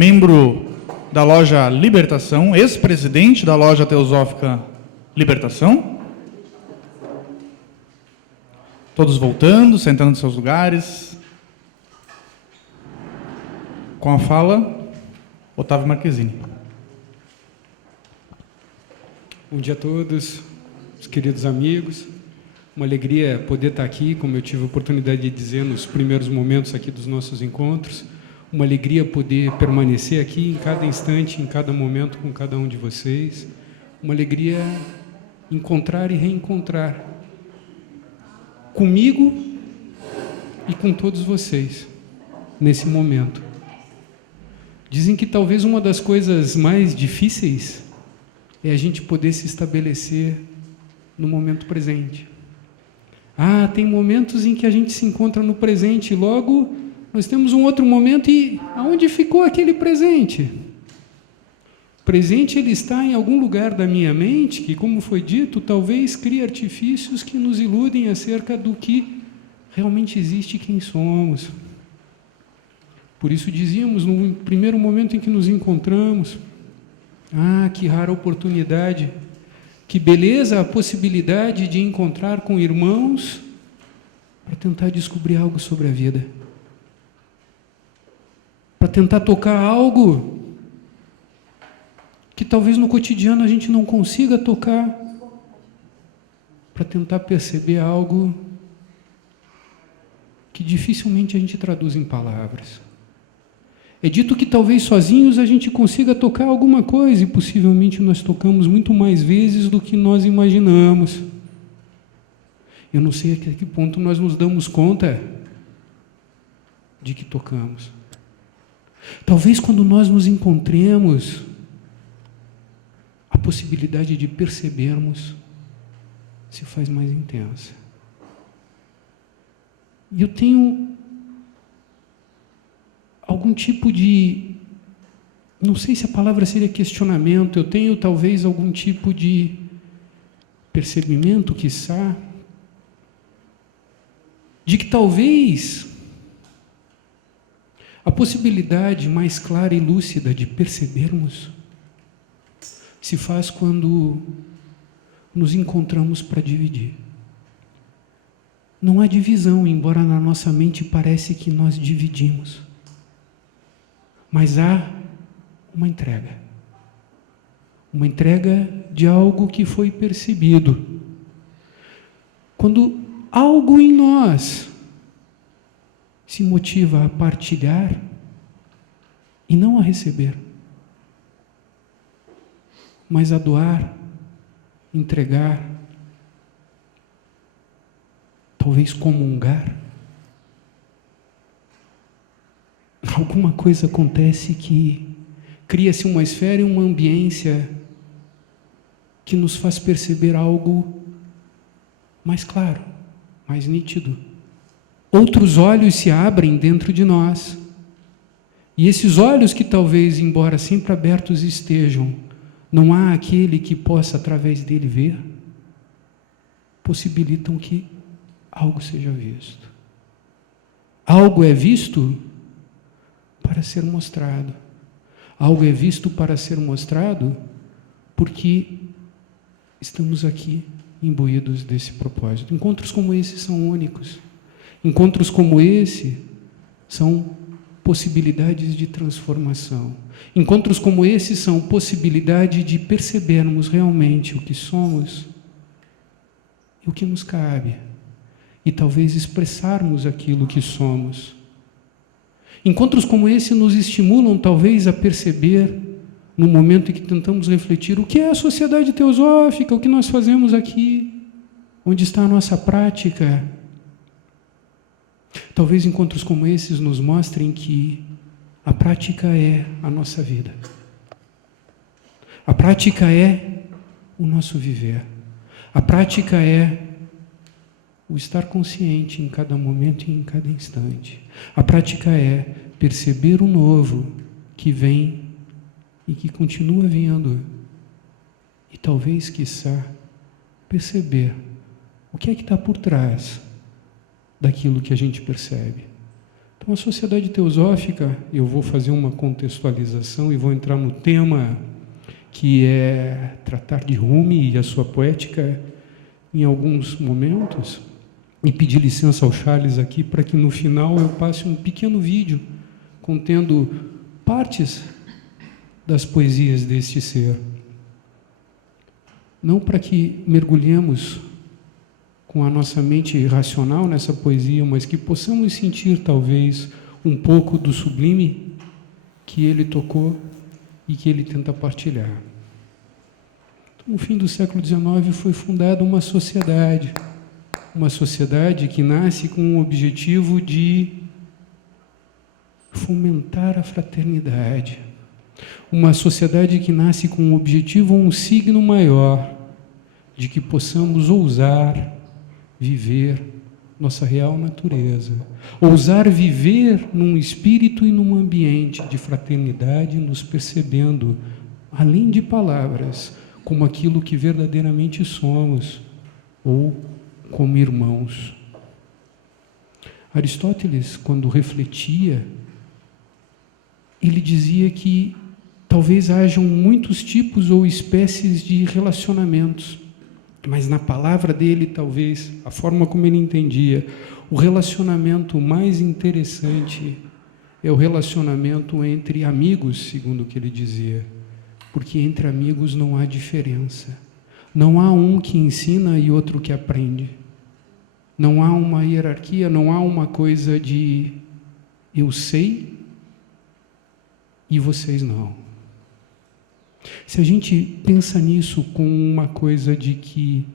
membro da loja Libertação, ex-presidente da loja teosófica Libertação. Todos voltando, sentando em seus lugares. Com a fala, Otávio Marquezine. Bom dia a todos, os queridos amigos. Uma alegria poder estar aqui, como eu tive a oportunidade de dizer nos primeiros momentos aqui dos nossos encontros. Uma alegria poder permanecer aqui em cada instante, em cada momento com cada um de vocês. Uma alegria encontrar e reencontrar comigo e com todos vocês nesse momento. Dizem que talvez uma das coisas mais difíceis é a gente poder se estabelecer no momento presente. Tem momentos em que a gente se encontra no presente e logo nós temos um outro momento e aonde ficou aquele presente? O presente ele está em algum lugar da minha mente que, como foi dito, talvez crie artifícios que nos iludem acerca do que realmente existe e quem somos. Por isso dizíamos no primeiro momento em que nos encontramos, que rara oportunidade, que beleza a possibilidade de encontrar com irmãos para tentar descobrir algo sobre a vida. Para tentar tocar algo que talvez no cotidiano a gente não consiga tocar, para tentar perceber algo que dificilmente a gente traduz em palavras. É dito que talvez sozinhos a gente consiga tocar alguma coisa, e possivelmente nós tocamos muito mais vezes do que nós imaginamos. Eu não sei até que ponto nós nos damos conta de que tocamos. Talvez quando nós nos encontremos, a possibilidade de percebermos se faz mais intensa. E eu tenho algum tipo de, não sei se a palavra seria questionamento, eu tenho talvez algum tipo de percebimento, quiçá, de que talvez a possibilidade mais clara e lúcida de percebermos se faz quando nos encontramos para dividir. Não há divisão, embora na nossa mente parece que nós dividimos. Mas há uma entrega de algo que foi percebido. Quando algo em nós se motiva a partilhar e não a receber, mas a doar, entregar, talvez comungar, alguma coisa acontece que cria-se uma esfera e uma ambiência que nos faz perceber algo mais claro, mais nítido. Outros olhos se abrem dentro de nós. E esses olhos que talvez, embora sempre abertos estejam, não há aquele que possa através dele ver, possibilitam que algo seja visto. Algo é visto para ser mostrado. Algo é visto para ser mostrado porque estamos aqui imbuídos desse propósito. Encontros como esse são únicos. Encontros como esse são possibilidades de transformação. Encontros como esse são possibilidade de percebermos realmente o que somos e o que nos cabe. E talvez expressarmos aquilo que somos. Encontros como esse nos estimulam talvez a perceber, no momento em que tentamos refletir, o que é a sociedade teosófica, o que nós fazemos aqui, onde está a nossa prática. Talvez encontros como esses nos mostrem que a prática é a nossa vida. A prática é o nosso viver. A prática é o estar consciente em cada momento e em cada instante. A prática é perceber o novo que vem e que continua vindo. E talvez, quiçá, perceber o que é que está por trás daquilo que a gente percebe. Então, a sociedade teosófica, eu vou fazer uma contextualização e vou entrar no tema que é tratar de Rumi e a sua poética em alguns momentos, e pedir licença ao Charles aqui para que no final eu passe um pequeno vídeo contendo partes das poesias deste ser. Não para que mergulhemos com a nossa mente racional nessa poesia, mas que possamos sentir talvez um pouco do sublime que ele tocou e que ele tenta partilhar. No fim do século XIX foi fundada uma sociedade que nasce com o objetivo de fomentar a fraternidade. Uma sociedade que nasce com um objetivo ou um signo maior, de que possamos ousar viver nossa real natureza. Ousar viver num espírito e num ambiente de fraternidade, nos percebendo, além de palavras, como aquilo que verdadeiramente somos, ou como irmãos. Aristóteles, quando refletia, ele dizia que talvez hajam muitos tipos ou espécies de relacionamentos, mas na palavra dele, talvez, a forma como ele entendia, o relacionamento mais interessante é o relacionamento entre amigos, segundo o que ele dizia, porque entre amigos não há diferença. Não há um que ensina e outro que aprende. Não há uma hierarquia, não há uma coisa de eu sei e vocês não. Se a gente pensa nisso com uma coisa de que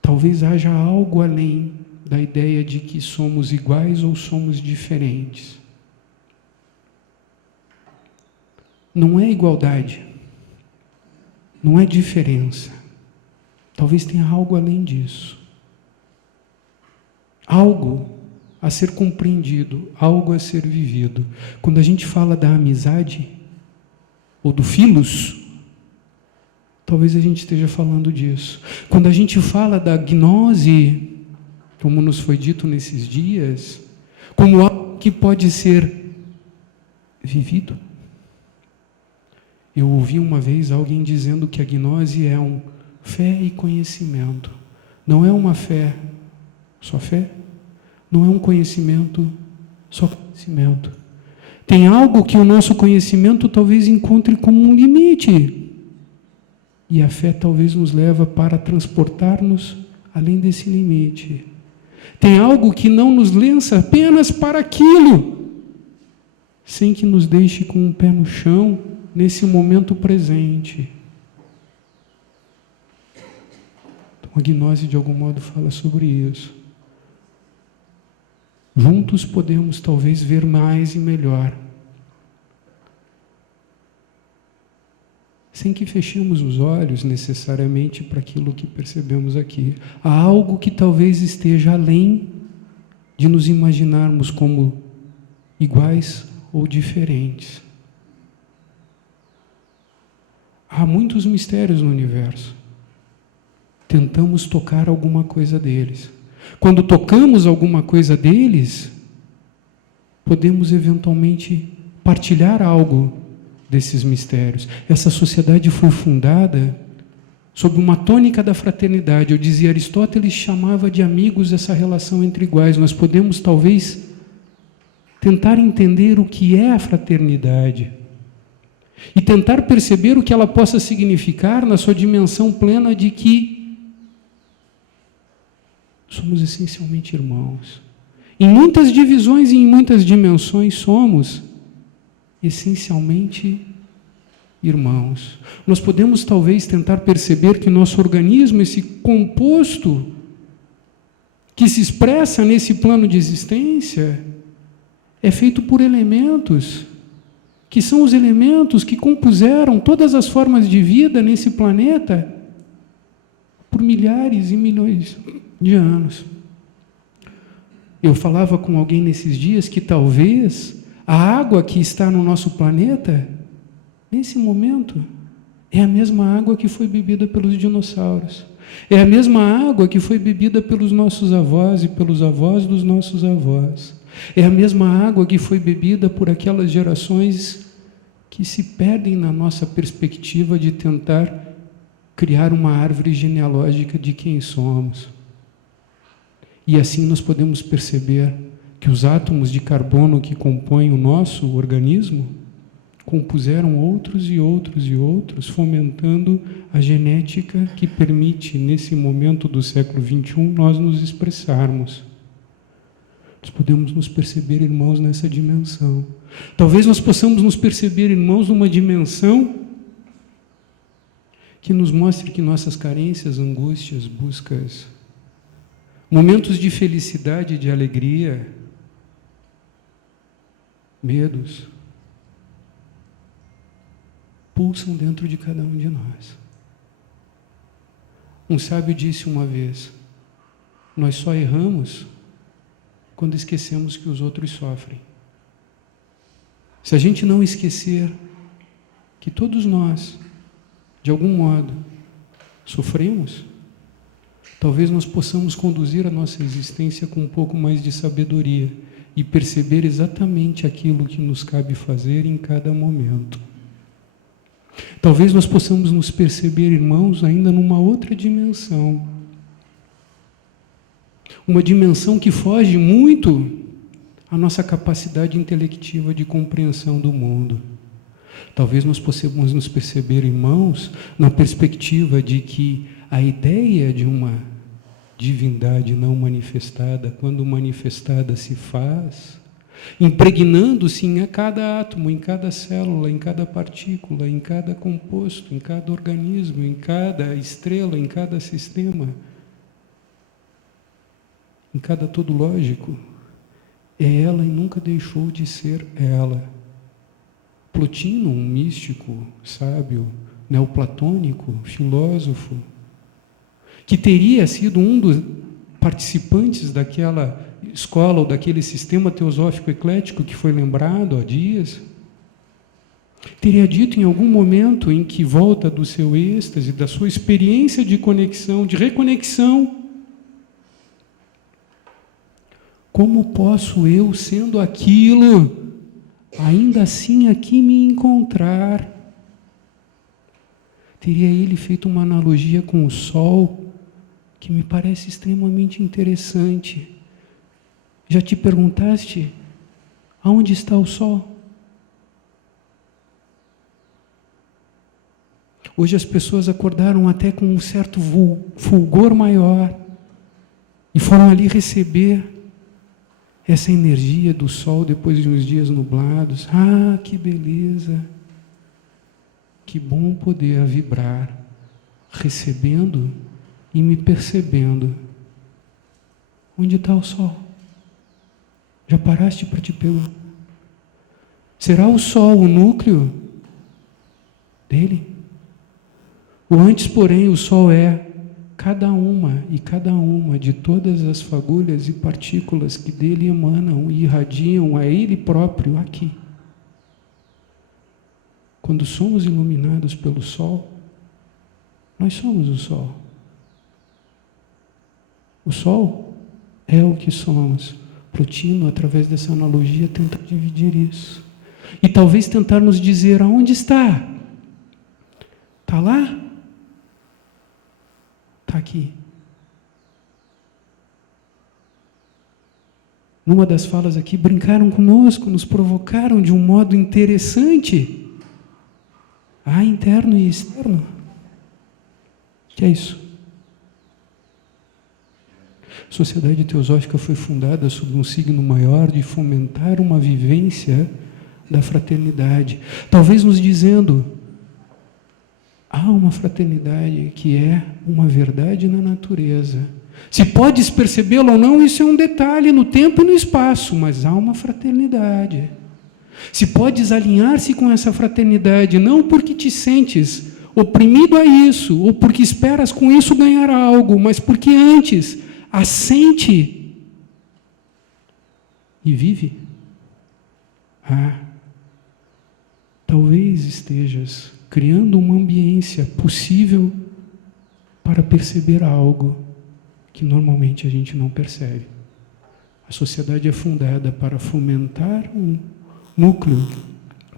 talvez haja algo além da ideia de que somos iguais ou somos diferentes. Não é igualdade, não é diferença. Talvez tenha algo além disso. Algo a ser compreendido, algo a ser vivido. Quando a gente fala da amizade, ou do philos, talvez a gente esteja falando disso. Quando a gente fala da gnose, como nos foi dito nesses dias, como algo que pode ser vivido. Eu ouvi uma vez alguém dizendo que a gnose é um fé e conhecimento. Não é uma fé, só fé. Não é um conhecimento, só conhecimento. Tem algo que o nosso conhecimento talvez encontre como um limite. E a fé talvez nos leva para transportar-nos além desse limite. Tem algo que não nos lança apenas para aquilo, sem que nos deixe com um pé no chão, nesse momento presente. Então, a gnose, de algum modo, fala sobre isso. Juntos podemos talvez ver mais e melhor, sem que fechemos os olhos necessariamente para aquilo que percebemos aqui. Há algo que talvez esteja além de nos imaginarmos como iguais ou diferentes. Há muitos mistérios no universo. Tentamos tocar alguma coisa deles. Quando tocamos alguma coisa deles, podemos eventualmente partilhar algo desses mistérios. Essa sociedade foi fundada sob uma tônica da fraternidade. Eu dizia, Aristóteles chamava de amigos essa relação entre iguais. Nós podemos, talvez, tentar entender o que é a fraternidade e tentar perceber o que ela possa significar na sua dimensão plena de que somos essencialmente irmãos. Em muitas divisões e em muitas dimensões somos essencialmente irmãos. Nós podemos talvez tentar perceber que nosso organismo, esse composto que se expressa nesse plano de existência, é feito por elementos, que são os elementos que compuseram todas as formas de vida nesse planeta por milhares e milhões de anos. Eu falava com alguém nesses dias que talvez a água que está no nosso planeta, nesse momento, é a mesma água que foi bebida pelos dinossauros. É a mesma água que foi bebida pelos nossos avós e pelos avós dos nossos avós. É a mesma água que foi bebida por aquelas gerações que se perdem na nossa perspectiva de tentar criar uma árvore genealógica de quem somos. E assim nós podemos perceber que os átomos de carbono que compõem o nosso organismo compuseram outros e outros e outros, fomentando a genética que permite, nesse momento do século XXI, nós nos expressarmos. Nós podemos nos perceber irmãos nessa dimensão. Talvez nós possamos nos perceber irmãos numa dimensão que nos mostre que nossas carências, angústias, buscas, momentos de felicidade, de alegria, medos, pulsam dentro de cada um de nós. Um sábio disse uma vez: nós só erramos quando esquecemos que os outros sofrem. Se a gente não esquecer que todos nós, de algum modo, sofremos, talvez nós possamos conduzir a nossa existência com um pouco mais de sabedoria e perceber exatamente aquilo que nos cabe fazer em cada momento. Talvez nós possamos nos perceber, irmãos, ainda numa outra dimensão. Uma dimensão que foge muito à nossa capacidade intelectiva de compreensão do mundo. Talvez nós possamos nos perceber, irmãos, na perspectiva de que a ideia de uma divindade não manifestada, quando manifestada, se faz, impregnando-se em cada átomo, em cada célula, em cada partícula, em cada composto, em cada organismo, em cada estrela, em cada sistema, em cada todo lógico. É ela e nunca deixou de ser ela. Plotino, um místico, sábio, neoplatônico, filósofo, que teria sido um dos participantes daquela escola ou daquele sistema teosófico eclético que foi lembrado há dias, teria dito em algum momento em que volta do seu êxtase, da sua experiência de conexão, de reconexão: como posso eu, sendo aquilo, ainda assim aqui me encontrar? Teria ele feito uma analogia com o sol, que me parece extremamente interessante. Já te perguntaste, aonde está o sol? Hoje as pessoas acordaram até com um certo fulgor maior e foram ali receber essa energia do sol depois de uns dias nublados. Ah, que beleza! Que bom poder vibrar, recebendo e me percebendo. Onde está o sol? Já paraste para te perguntar? Será o sol o núcleo dele? Ou antes, porém, o sol é cada uma de todas as fagulhas e partículas que dele emanam e irradiam a ele próprio aqui. Quando somos iluminados pelo sol, nós somos o sol. O sol é o que somos. Plotino, através dessa analogia, tenta dividir isso. E talvez tentar nos dizer aonde está. Está lá? Está aqui. Numa das falas aqui, brincaram conosco, nos provocaram de um modo interessante. Há interno e externo. O que é isso? A Sociedade Teosófica foi fundada sob um signo maior de fomentar uma vivência da fraternidade. Talvez nos dizendo, há uma fraternidade que é uma verdade na natureza. Se podes percebê-lo ou não, isso é um detalhe no tempo e no espaço, mas há uma fraternidade. Se podes alinhar-se com essa fraternidade, não porque te sentes oprimido a isso, ou porque esperas com isso ganhar algo, mas porque antes assente e vive. Talvez estejas criando uma ambiência possível para para perceber algo que normalmente a gente não percebe. A sociedade é fundada para fomentar um núcleo,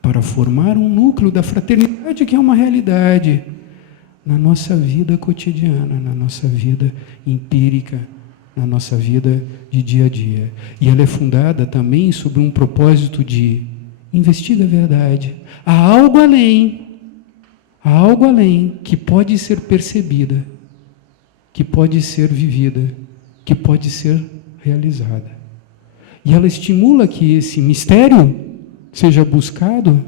para formar um núcleo da fraternidade, que é uma realidade na nossa vida cotidiana, na nossa vida empírica, na nossa vida de dia a dia. E ela é fundada também sobre um propósito de investiga a verdade. Há algo além que pode ser percebida, que pode ser vivida, que pode ser realizada. E ela estimula que esse mistério seja buscado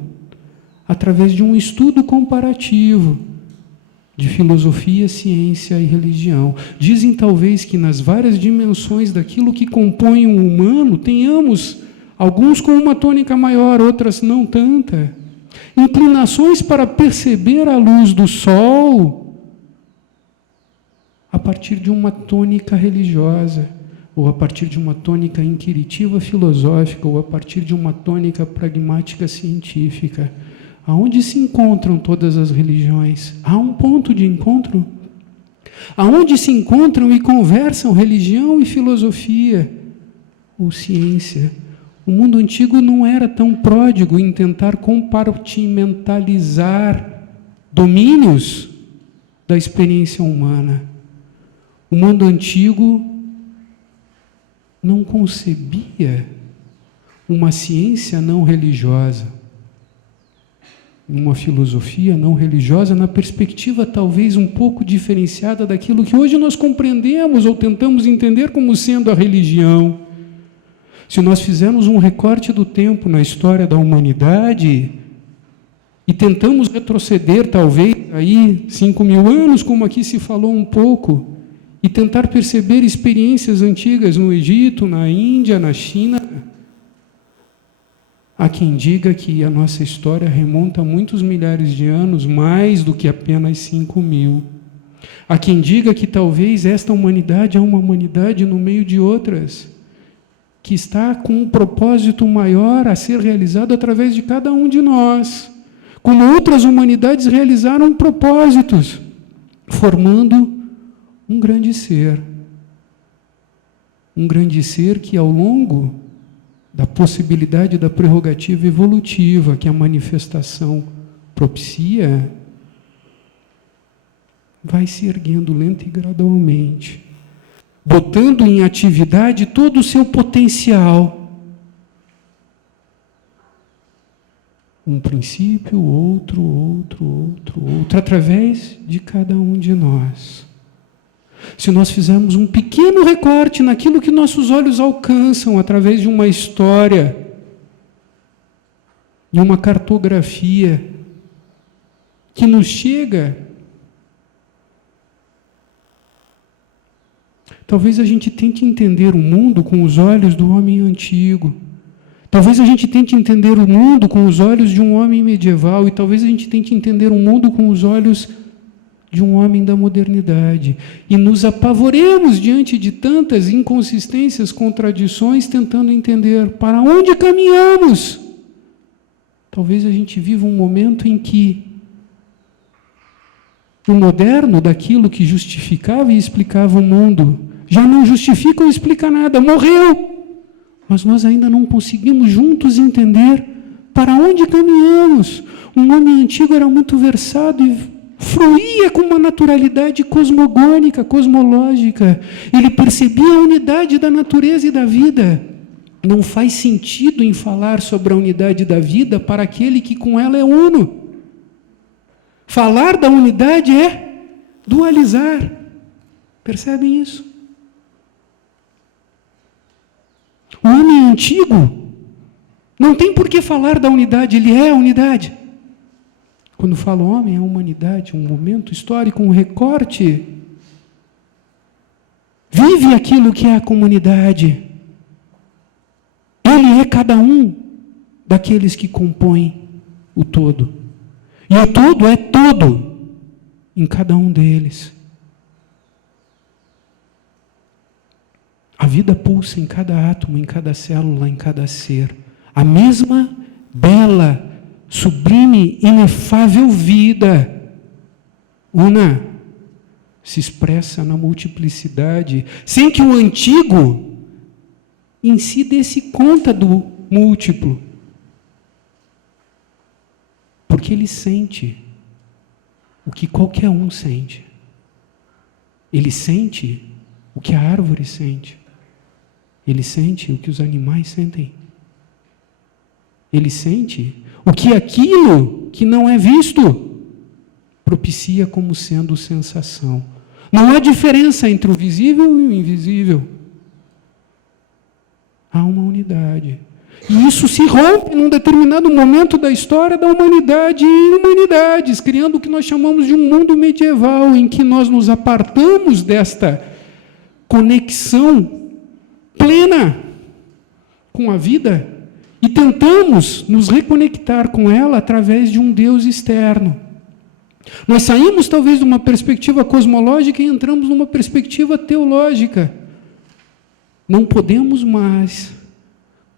através de um estudo comparativo de filosofia, ciência e religião. Dizem talvez que nas várias dimensões daquilo que compõe o humano, tenhamos alguns com uma tônica maior, outras não tanta. Inclinações para perceber a luz do sol a partir de uma tônica religiosa, ou a partir de uma tônica inquiritiva filosófica, ou a partir de uma tônica pragmática científica. Aonde se encontram todas as religiões? Há um ponto de encontro? Aonde se encontram e conversam religião e filosofia, ou ciência? O mundo antigo não era tão pródigo em tentar compartimentalizar domínios da experiência humana. O mundo antigo não concebia uma ciência não religiosa, uma filosofia não religiosa, na perspectiva talvez um pouco diferenciada daquilo que hoje nós compreendemos ou tentamos entender como sendo a religião. Se nós fizermos um recorte do tempo na história da humanidade e tentamos retroceder talvez aí 5.000 anos, como aqui se falou um pouco, e tentar perceber experiências antigas no Egito, na Índia, na China, há quem diga que a nossa história remonta a muitos milhares de anos, mais do que apenas 5.000. Há quem diga que talvez esta humanidade é uma humanidade no meio de outras, que está com um propósito maior a ser realizado através de cada um de nós, como outras humanidades realizaram propósitos, formando um grande ser que ao longo da possibilidade da prerrogativa evolutiva que a manifestação propicia, vai se erguendo lenta e gradualmente, botando em atividade todo o seu potencial. Um princípio, outro, através de cada um de nós. Se nós fizermos um pequeno recorte naquilo que nossos olhos alcançam através de uma história, de uma cartografia que nos chega, talvez a gente tente entender o mundo com os olhos do homem antigo. Talvez a gente tente entender o mundo com os olhos de um homem medieval, e talvez a gente tente entender o mundo com os olhos de um homem da modernidade, e nos apavoremos diante de tantas inconsistências, contradições, tentando entender para onde caminhamos. Talvez a gente viva um momento em que o moderno, daquilo que justificava e explicava o mundo, já não justifica ou explica nada, morreu. Mas nós ainda não conseguimos juntos entender para onde caminhamos. Um homem antigo era muito versado e fluía com uma naturalidade cosmogônica, cosmológica. Ele percebia a unidade da natureza e da vida. Não faz sentido em falar sobre a unidade da vida para aquele que com ela é uno. Falar da unidade é dualizar. Percebem isso? O homem antigo não tem por que falar da unidade, ele é a unidade. Quando falo homem, é a humanidade, um momento histórico, um recorte. Vive aquilo que é a comunidade. Ele é cada um daqueles que compõem o todo. E o todo é todo em cada um deles. A vida pulsa em cada átomo, em cada célula, em cada ser. A mesma bela, sublime, inefável vida, una, se expressa na multiplicidade, sem que o antigo em si desse conta do múltiplo. Porque ele sente o que qualquer um sente. Ele sente o que a árvore sente. Ele sente o que os animais sentem. Ele sente o que aquilo que não é visto propicia como sendo sensação. Não há diferença entre o visível e o invisível. Há uma unidade. E isso se rompe num determinado momento da história da humanidade em humanidades, criando o que nós chamamos de um mundo medieval, em que nós nos apartamos desta conexão plena com a vida e tentamos nos reconectar com ela através de um Deus externo. Nós saímos talvez de uma perspectiva cosmológica e entramos numa perspectiva teológica. Não podemos mais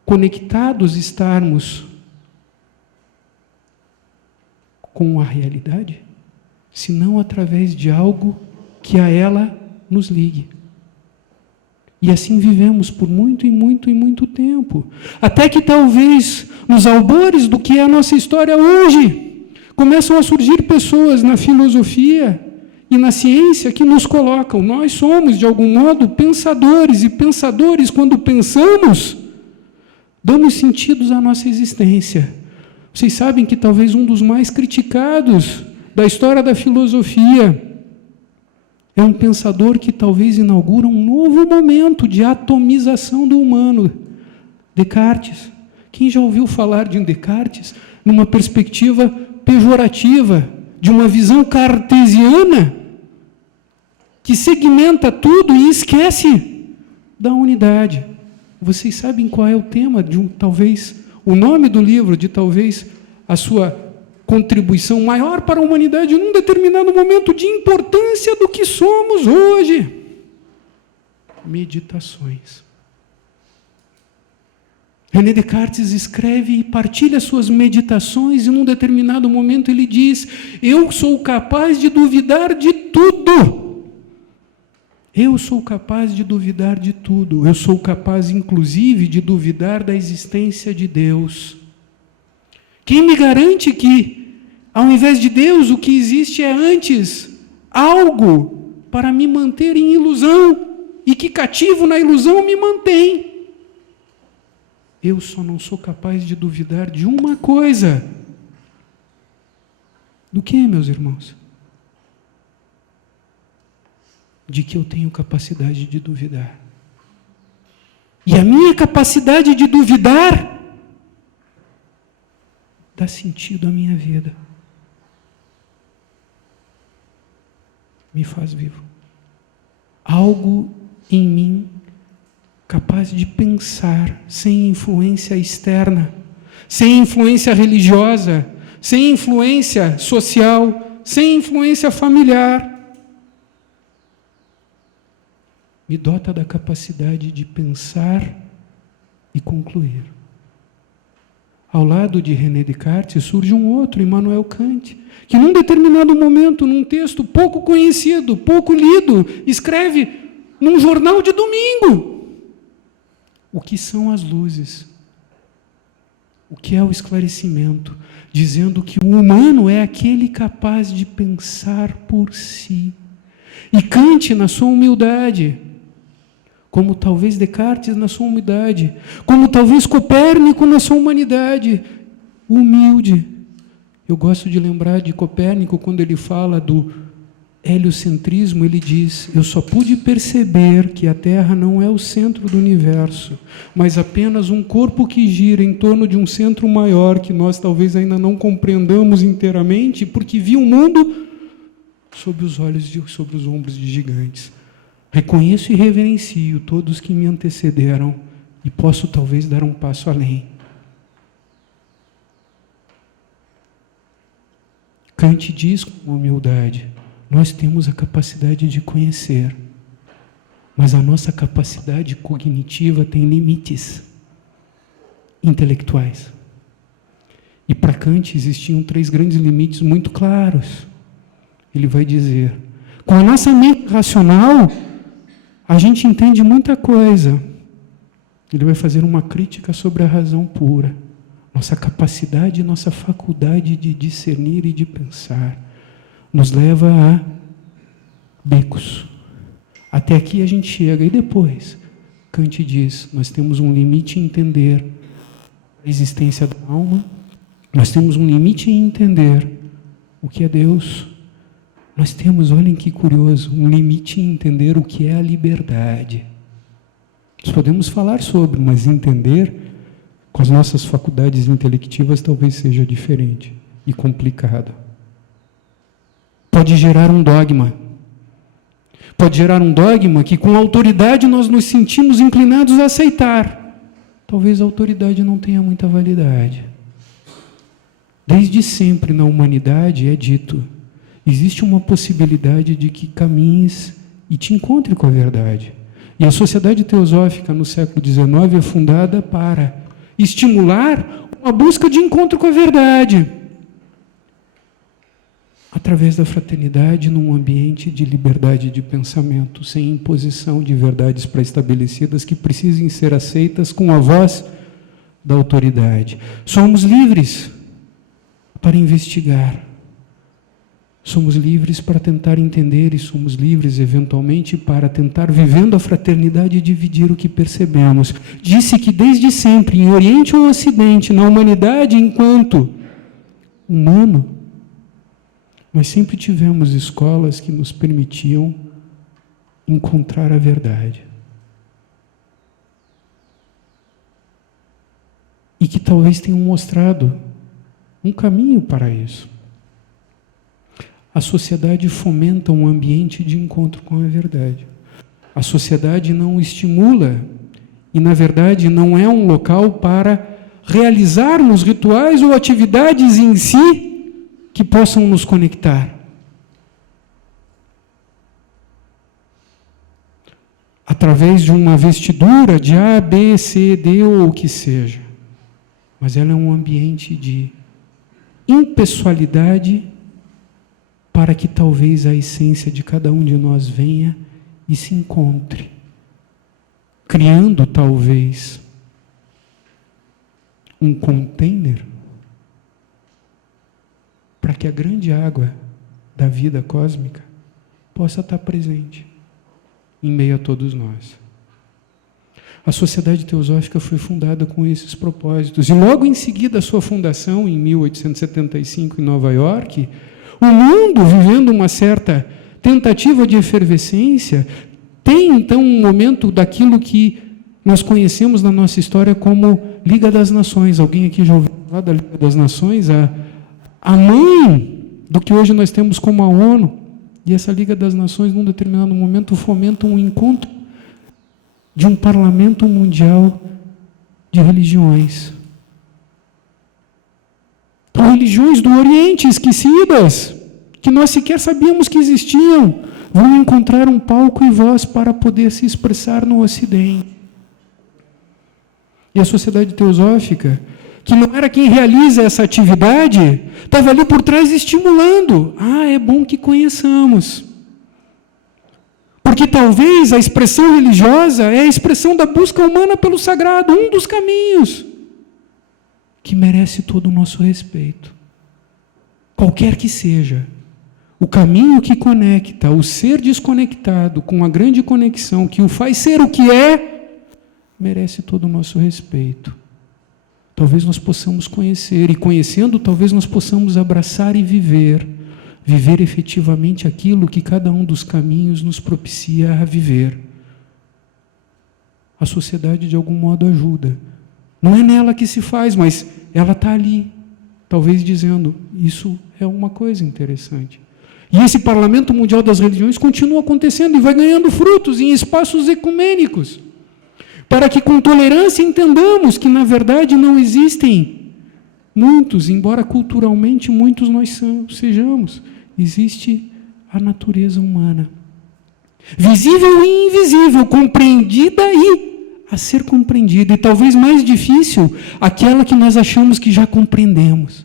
conectados estarmos com a realidade, senão através de algo que a ela nos ligue. E assim vivemos por muito e muito e muito tempo. Até que talvez, nos albores do que é a nossa história hoje, começam a surgir pessoas na filosofia e na ciência que nos colocam. Nós somos, de algum modo, pensadores, e pensadores, quando pensamos, damos sentidos à nossa existência. Vocês sabem que talvez um dos mais criticados da história da filosofia é um pensador que talvez inaugura um novo momento de atomização do humano, Descartes. Quem já ouviu falar de Descartes numa perspectiva pejorativa, de uma visão cartesiana, que segmenta tudo e esquece da unidade? Vocês sabem qual é o tema de talvez o nome do livro, de talvez a sua contribuição maior para a humanidade num determinado momento de importância do que somos hoje? Meditações. René Descartes escreve e partilha suas meditações, e num determinado momento ele diz: eu sou capaz de duvidar de tudo. Eu sou capaz de duvidar de tudo. Eu sou capaz, inclusive, de duvidar da existência de Deus. Quem me garante que, ao invés de Deus, o que existe é antes algo para me manter em ilusão, e que cativo na ilusão me mantém? Eu só não sou capaz de duvidar de uma coisa. Do que, meus irmãos? De que eu tenho capacidade de duvidar. E a minha capacidade de duvidar dá sentido à minha vida. Me faz vivo. Algo em mim capaz de pensar sem influência externa, sem influência religiosa, sem influência social, sem influência familiar. Me dota da capacidade de pensar e concluir. Ao lado de René Descartes surge um outro, Immanuel Kant, que num determinado momento, num texto pouco conhecido, pouco lido, escreve num jornal de domingo o que são as luzes, o que é o esclarecimento, dizendo que o humano é aquele capaz de pensar por si. E Kant, na sua humildade, como talvez Descartes na sua humildade, como talvez Copérnico na sua humanidade, humilde. Eu gosto de lembrar de Copérnico quando ele fala do heliocentrismo. Ele diz: eu só pude perceber que a Terra não é o centro do universo, mas apenas um corpo que gira em torno de um centro maior que nós talvez ainda não compreendamos inteiramente, porque vi o mundo sob os sobre os ombros de gigantes. Reconheço e reverencio todos que me antecederam e posso talvez dar um passo além. Kant diz com humildade: nós temos a capacidade de conhecer, mas a nossa capacidade cognitiva tem limites intelectuais. E para Kant existiam 3 grandes limites muito claros. Ele vai dizer: com a nossa mente racional, a gente entende muita coisa. Ele vai fazer uma crítica sobre a razão pura. Nossa capacidade, nossa faculdade de discernir e de pensar nos leva a becos. Até aqui a gente chega. E depois, Kant diz, nós temos um limite em entender a existência da alma, nós temos um limite em entender o que é Deus. Nós temos, olhem que curioso, um limite em entender o que é a liberdade. Nós podemos falar sobre, mas entender com as nossas faculdades intelectivas talvez seja diferente e complicado. Pode gerar um dogma. Pode gerar um dogma que com autoridade nós nos sentimos inclinados a aceitar. Talvez a autoridade não tenha muita validade. Desde sempre na humanidade é dito, existe uma possibilidade de que caminhes e te encontre com a verdade. E a sociedade teosófica no século XIX é fundada para estimular uma busca de encontro com a verdade, através da fraternidade num ambiente de liberdade de pensamento, sem imposição de verdades pré-estabelecidas que precisem ser aceitas com a voz da autoridade. Somos livres para investigar. Somos livres para tentar entender e somos livres, eventualmente, para tentar, vivendo a fraternidade, dividir o que percebemos. Disse que desde sempre, em Oriente ou Ocidente, na humanidade enquanto humano, nós sempre tivemos escolas que nos permitiam encontrar a verdade. E que talvez tenham mostrado um caminho para isso. A sociedade fomenta um ambiente de encontro com a verdade. A sociedade não estimula e, na verdade, não é um local para realizarmos rituais ou atividades em si que possam nos conectar. Através de uma vestidura de A, B, C, D ou o que seja. Mas ela é um ambiente de impessoalidade para que talvez a essência de cada um de nós venha e se encontre, criando talvez um container para que a grande água da vida cósmica possa estar presente em meio a todos nós. A Sociedade Teosófica foi fundada com esses propósitos, e logo em seguida a sua fundação, em 1875, em Nova York, o mundo, vivendo uma certa tentativa de efervescência, tem então um momento daquilo que nós conhecemos na nossa história como Liga das Nações. Alguém aqui já ouviu falar da Liga das Nações? A mãe do que hoje nós temos como a ONU. E essa Liga das Nações, num determinado momento, fomenta um encontro de um parlamento mundial de religiões. Religiões do Oriente, esquecidas, que nós sequer sabíamos que existiam, vão encontrar um palco e voz para poder se expressar no Ocidente. E a Sociedade Teosófica, que não era quem realiza essa atividade, estava ali por trás estimulando. É bom que conheçamos. Porque talvez a expressão religiosa é a expressão da busca humana pelo sagrado, um dos caminhos que merece todo o nosso respeito. Qualquer que seja, o caminho que conecta o ser desconectado com a grande conexão que o faz ser o que é, merece todo o nosso respeito. Talvez nós possamos conhecer, e conhecendo, talvez nós possamos abraçar e viver efetivamente aquilo que cada um dos caminhos nos propicia a viver. A sociedade, de algum modo, ajuda. Não é nela que se faz, mas ela está ali, talvez dizendo, isso é uma coisa interessante. E esse Parlamento Mundial das Religiões continua acontecendo e vai ganhando frutos em espaços ecumênicos, para que com tolerância entendamos que, na verdade, não existem muitos, embora culturalmente muitos nós sejamos. Existe a natureza humana, visível e invisível, compreendida e a ser compreendida, e talvez mais difícil, aquela que nós achamos que já compreendemos.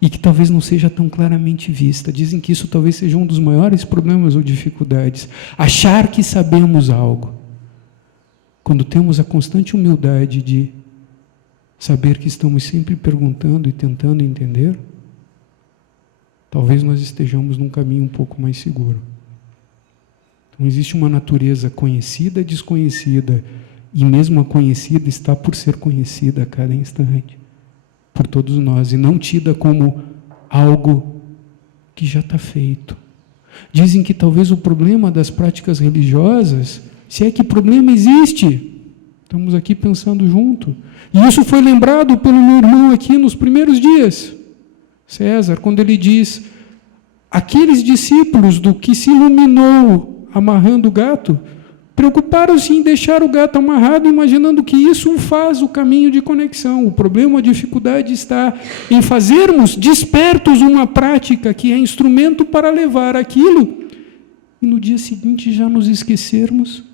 e que talvez não seja tão claramente vista. Dizem que isso talvez seja um dos maiores problemas ou dificuldades. Achar que sabemos algo. Quando temos a constante humildade de saber que estamos sempre perguntando e tentando entender, talvez nós estejamos num caminho um pouco mais seguro. Então existe uma natureza conhecida e desconhecida, e mesmo a conhecida está por ser conhecida a cada instante, por todos nós, e não tida como algo que já está feito. Dizem que talvez o problema das práticas religiosas, se é que problema existe, estamos aqui pensando junto, e isso foi lembrado pelo meu irmão aqui nos primeiros dias, César, quando ele diz, aqueles discípulos do que se iluminou amarrando o gato, preocuparam-se em deixar o gato amarrado, imaginando que isso faz o caminho de conexão. O problema, a dificuldade está em fazermos despertos uma prática que é instrumento para levar aquilo, e no dia seguinte já nos esquecermos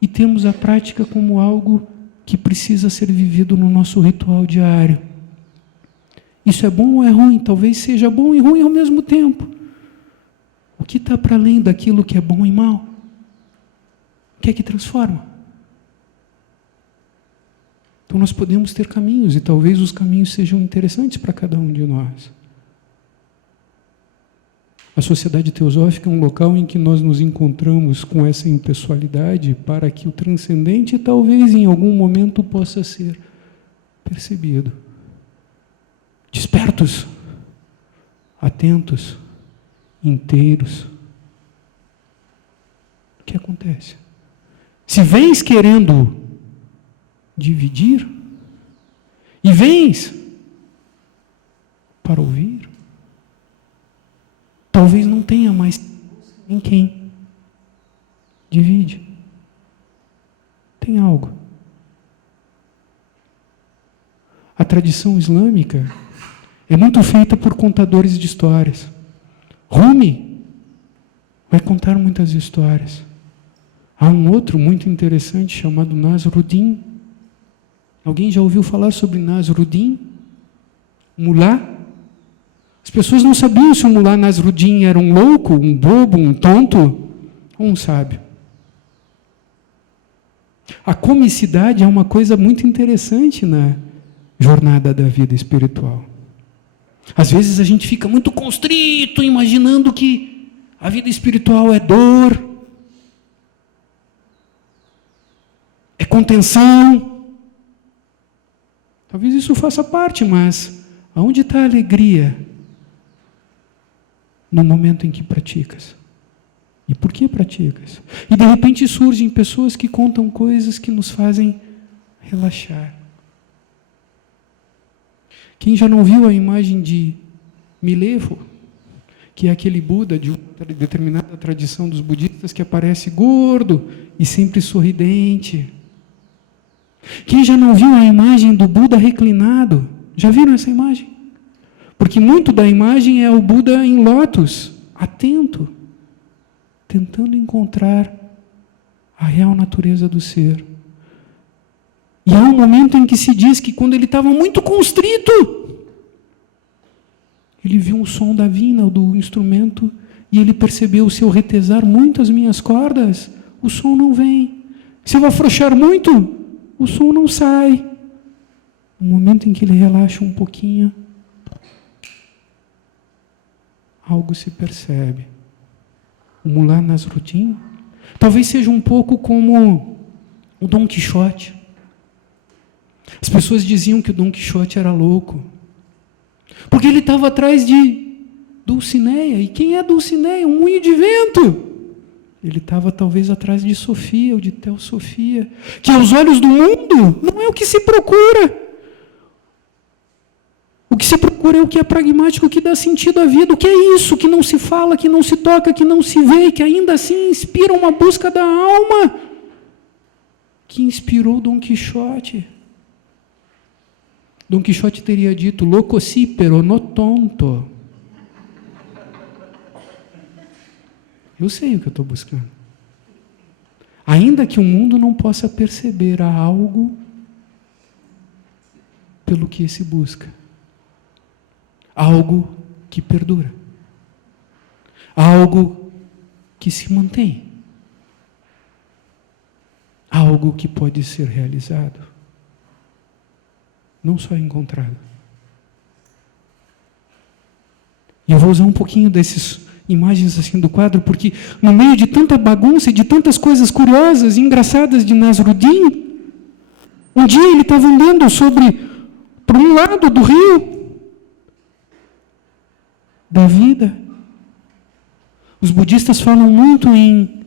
e temos a prática como algo que precisa ser vivido no nosso ritual diário. Isso é bom ou é ruim? Talvez seja bom e ruim ao mesmo tempo. O que está para além daquilo que é bom e mal? O que é que transforma? Então nós podemos ter caminhos, e talvez os caminhos sejam interessantes para cada um de nós. A sociedade teosófica é um local em que nós nos encontramos com essa impessoalidade para que o transcendente talvez em algum momento possa ser percebido. Despertos, atentos, inteiros. O que acontece? Se vens querendo dividir, e vens para ouvir, talvez não tenha mais em quem divide. Tem algo. A tradição islâmica é muito feita por contadores de histórias. Rumi vai contar muitas histórias. Há um outro muito interessante chamado Nasruddin. Alguém já ouviu falar sobre Nasruddin? Mulá? As pessoas não sabiam se o Mulá Nasruddin era um louco, um bobo, um tonto ou um sábio. A comicidade é uma coisa muito interessante na jornada da vida espiritual. Às vezes a gente fica muito constrito, imaginando que a vida espiritual é dor, é contenção. Talvez isso faça parte, mas aonde está a alegria no momento em que praticas? E por que praticas? E de repente surgem pessoas que contam coisas que nos fazem relaxar. Quem já não viu a imagem de Milevo, que é aquele Buda de uma determinada tradição dos budistas que aparece gordo e sempre sorridente? Quem já não viu a imagem do Buda reclinado? Já viram essa imagem? Porque muito da imagem é o Buda em lótus, atento, tentando encontrar a real natureza do ser. E há um momento em que se diz que quando ele estava muito constrito, ele viu um som da vina, do instrumento, e ele percebeu, se eu retesar muito as minhas cordas, o som não vem. Se eu afrouxar muito, o som não sai. No momento em que ele relaxa um pouquinho, algo se percebe. O Mulá Nasruddin talvez seja um pouco como o Dom Quixote. As pessoas diziam que o Dom Quixote era louco, porque ele estava atrás de Dulcinea. E quem é Dulcinea? Um moinho de vento. Ele estava talvez atrás de Sofia ou de Teosofia, que aos olhos do mundo não é o que se procura. O que se procura é o que é pragmático, o que dá sentido à vida. O que é isso que não se fala, que não se toca, que não se vê, que ainda assim inspira uma busca da alma, que inspirou Dom Quixote. Dom Quixote teria dito, loco si, pero no tonto. Eu sei o que eu estou buscando. Ainda que o mundo não possa perceber, há algo pelo que se busca. algo que perdura, algo que se mantém, algo que pode ser realizado, não só encontrado. E eu vou usar um pouquinho dessas imagens assim do quadro, porque no meio de tanta bagunça e de tantas coisas curiosas e engraçadas de Nasruddin, um dia ele estava andando por um lado do rio da vida. Os budistas falam muito em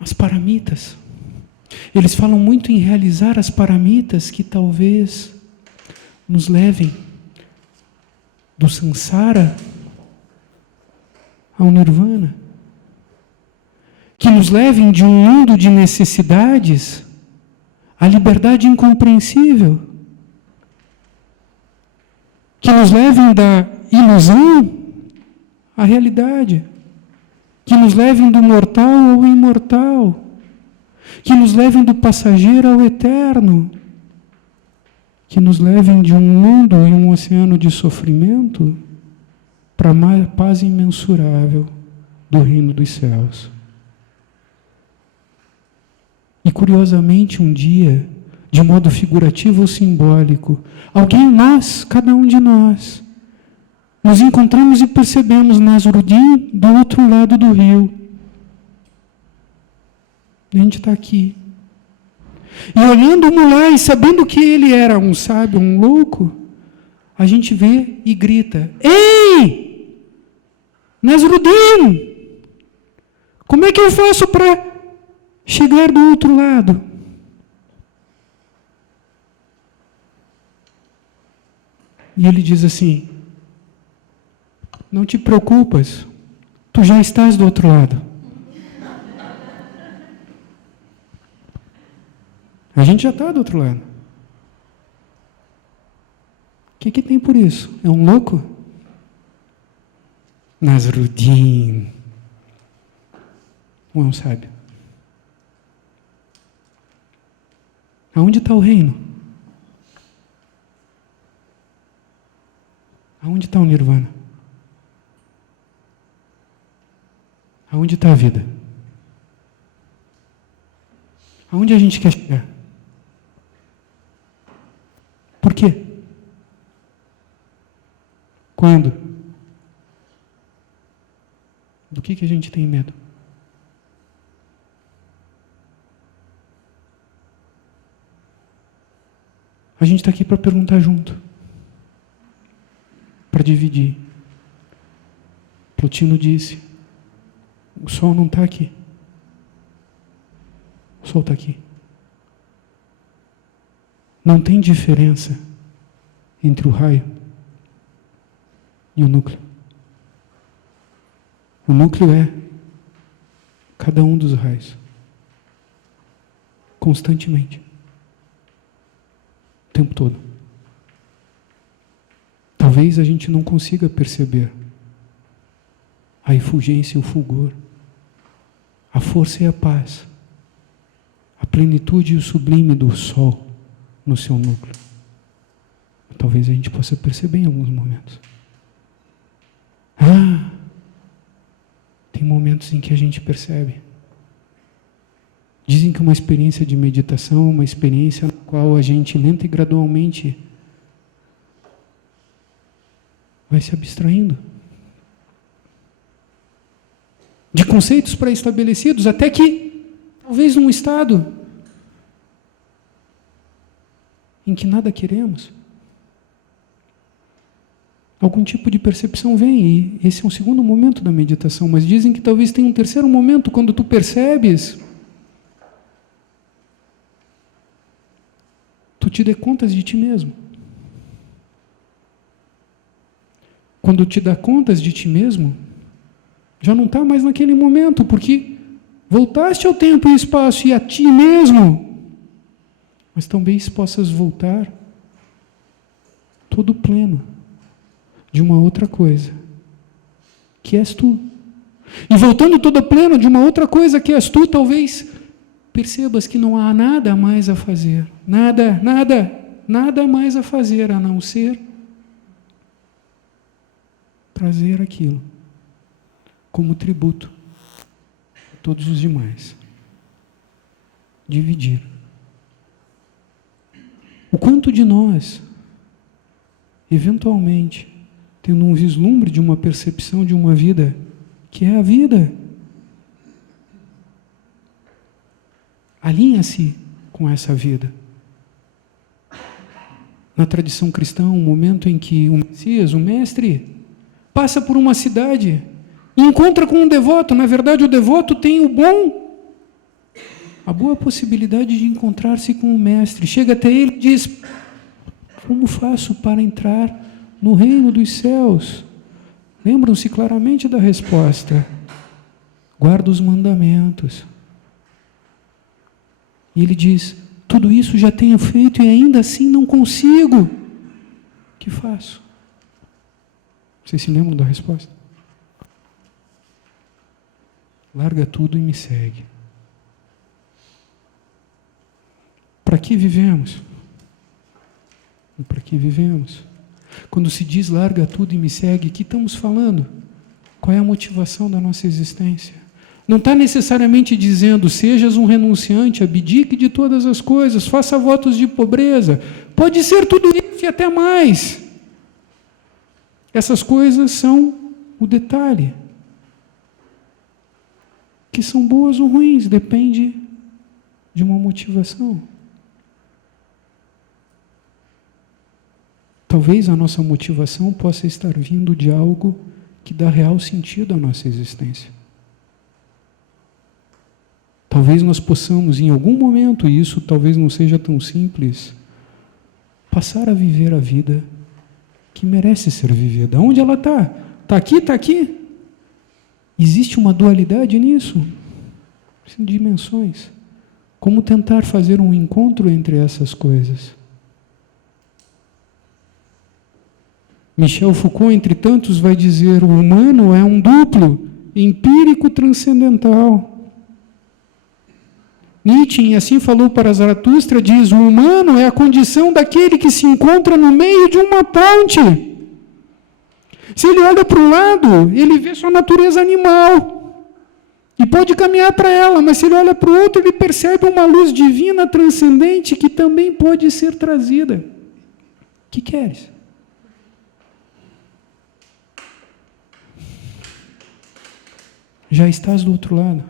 as paramitas. Eles falam muito em realizar as paramitas que talvez nos levem do samsara ao nirvana, que nos levem de um mundo de necessidades à liberdade incompreensível, que nos levem da ilusão à realidade, que nos levem do mortal ao imortal, que nos levem do passageiro ao eterno, que nos levem de um mundo e um oceano de sofrimento para a paz imensurável do reino dos céus. E curiosamente, um dia, de modo figurativo ou simbólico, nós, cada um de nós, nos encontramos e percebemos Nasruddin do outro lado do rio. A gente está aqui. E olhando o Mullah, sabendo que ele era um sábio, um louco, a gente vê e grita: Ei! Nasruddin! Como é que eu faço para chegar do outro lado? E ele diz assim: não te preocupas, tu já estás do outro lado. A gente já está do outro lado. O que tem por isso? É um louco? Nasruddin. Ou é um sábio? Aonde está o reino? Aonde está o nirvana? Aonde está a vida? Aonde a gente quer chegar? Por quê? Quando? Do que a gente tem medo? A gente está aqui para perguntar junto, para dividir. Plotino disse: o sol não está aqui, o sol está aqui. Não tem diferença entre o raio e o núcleo. O núcleo é cada um dos raios, constantemente, o tempo todo. Talvez a gente não consiga perceber a efulgência e o fulgor, a força e a paz, a plenitude e o sublime do sol no seu núcleo. Talvez a gente possa perceber em alguns momentos. Tem momentos em que a gente percebe. Dizem que uma experiência de meditação é uma experiência na qual a gente lenta e gradualmente vai se abstraindo de conceitos pré-estabelecidos, até que, talvez num estado em que nada queremos, algum tipo de percepção vem, e esse é um segundo momento da meditação, mas dizem que talvez tenha um terceiro momento, quando tu percebes, tu te dê contas de ti mesmo. Quando te dá contas de ti mesmo, já não está mais naquele momento, porque voltaste ao tempo e espaço e a ti mesmo, mas talvez possas voltar todo pleno de uma outra coisa, que és tu. E voltando todo pleno de uma outra coisa que és tu, talvez percebas que não há nada mais a fazer. Nada, nada. nada mais a fazer a não ser trazer aquilo como tributo a todos os demais. Dividir. O quanto de nós, eventualmente, tendo um vislumbre de uma percepção de uma vida que é a vida, alinha-se com essa vida. Na tradição cristã, um momento em que o Messias, o Mestre, passa por uma cidade e encontra com um devoto. Na verdade, o devoto tem a boa possibilidade de encontrar-se com o Mestre. Chega até ele e diz: como faço para entrar no reino dos céus? Lembram-se claramente da resposta: guarda os mandamentos. E ele diz: tudo isso já tenho feito e ainda assim não consigo. O que faço? Vocês se lembram da resposta? Larga tudo e me segue. Para que vivemos? Para que vivemos? Quando se diz larga tudo e me segue, o que estamos falando? Qual é a motivação da nossa existência? Não está necessariamente dizendo sejas um renunciante, abdique de todas as coisas, faça votos de pobreza. Pode ser tudo isso e até mais. Essas coisas são o detalhe. Que são boas ou ruins, depende de uma motivação. Talvez a nossa motivação possa estar vindo de algo que dá real sentido à nossa existência. Talvez nós possamos, em algum momento, e isso talvez não seja tão simples, passar a viver a vida que merece ser vivida. Onde ela está? Está aqui? Está aqui? Existe uma dualidade nisso? Dimensões. Como tentar fazer um encontro entre essas coisas? Michel Foucault, entre tantos, vai dizer: o humano é um duplo, empírico transcendental. Nietzsche, em Assim Falou para Zaratustra, diz: o humano é a condição daquele que se encontra no meio de uma ponte. Se ele olha para o lado, ele vê sua natureza animal e pode caminhar para ela, mas se ele olha para o outro, ele percebe uma luz divina transcendente que também pode ser trazida. O que queres? Já estás do outro lado.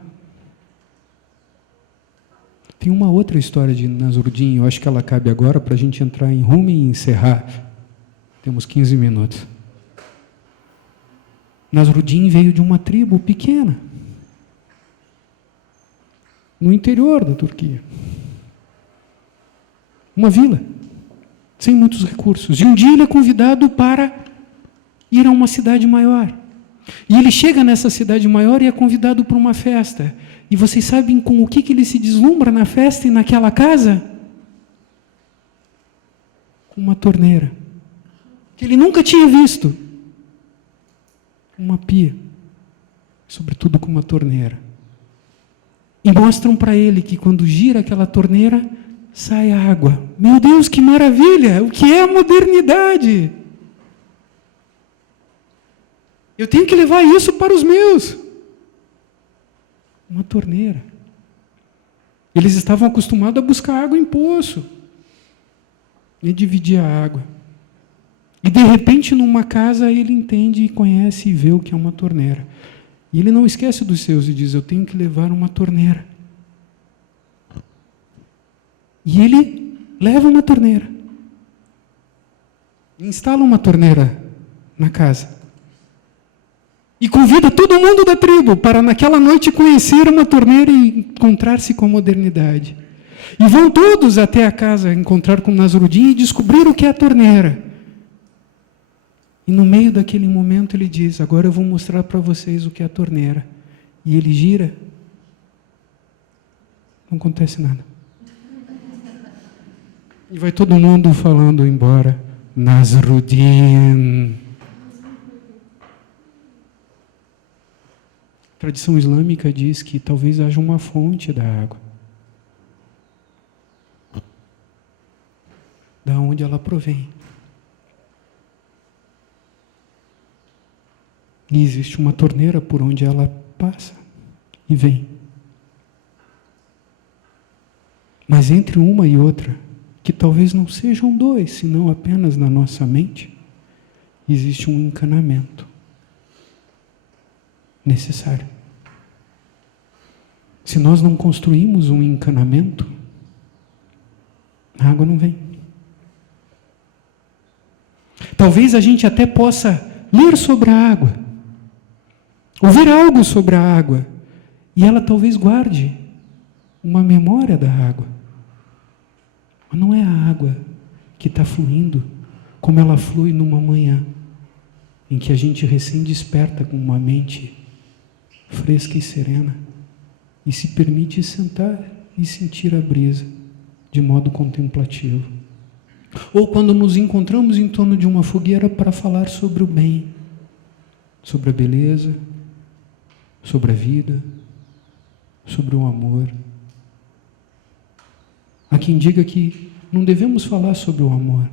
Tem uma outra história de Nasruddin, eu acho que ela cabe agora para a gente entrar em rumo e encerrar. Temos 15 minutos. Nasruddin veio de uma tribo pequena, no interior da Turquia. Uma vila, sem muitos recursos. E um dia ele é convidado para ir a uma cidade maior. E ele chega nessa cidade maior e é convidado para uma festa. E vocês sabem com o que ele se deslumbra na festa e naquela casa? Com uma torneira, que ele nunca tinha visto. Uma pia, sobretudo com uma torneira. E mostram para ele que quando gira aquela torneira, sai água. Meu Deus, que maravilha! O que é a modernidade? Eu tenho que levar isso para os meus. Uma torneira. Eles estavam acostumados a buscar água em poço. E dividir a água. E de repente, numa casa, ele entende e conhece e vê o que é uma torneira. E ele não esquece dos seus e diz: eu tenho que levar uma torneira. E ele leva uma torneira. Instala uma torneira na casa. E convida todo mundo da tribo para naquela noite conhecer uma torneira e encontrar-se com a modernidade. E vão todos até a casa encontrar com Nasruddin e descobrir o que é a torneira. E no meio daquele momento ele diz: agora eu vou mostrar para vocês o que é a torneira. E ele gira. Não acontece nada. E vai todo mundo falando embora: Nasruddin. A tradição islâmica diz que talvez haja uma fonte da água. da onde ela provém. E existe uma torneira por onde ela passa e vem. Mas entre uma e outra, que talvez não sejam dois, senão apenas na nossa mente, existe um encanamento necessário. Se nós não construímos um encanamento, a água não vem. Talvez a gente até possa ler sobre a água, ouvir algo sobre a água, e ela talvez guarde uma memória da água. Mas não é a água que está fluindo como ela flui numa manhã, em que a gente recém desperta com uma mente fresca e serena, e se permite sentar e sentir a brisa de modo contemplativo. Ou quando nos encontramos em torno de uma fogueira para falar sobre o bem, sobre a beleza, sobre a vida, sobre o amor. Há quem diga que não devemos falar sobre o amor.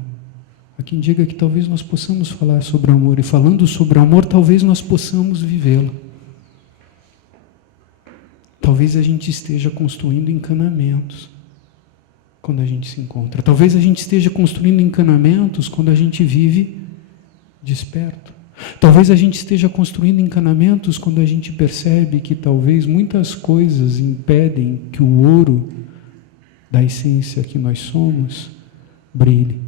Há quem diga que talvez nós possamos falar sobre o amor, e falando sobre o amor, talvez nós possamos vivê-lo. Talvez a gente esteja construindo encanamentos quando a gente se encontra. Talvez a gente esteja construindo encanamentos quando a gente vive desperto. Talvez a gente esteja construindo encanamentos quando a gente percebe que talvez muitas coisas impedem que o ouro da essência que nós somos brilhe.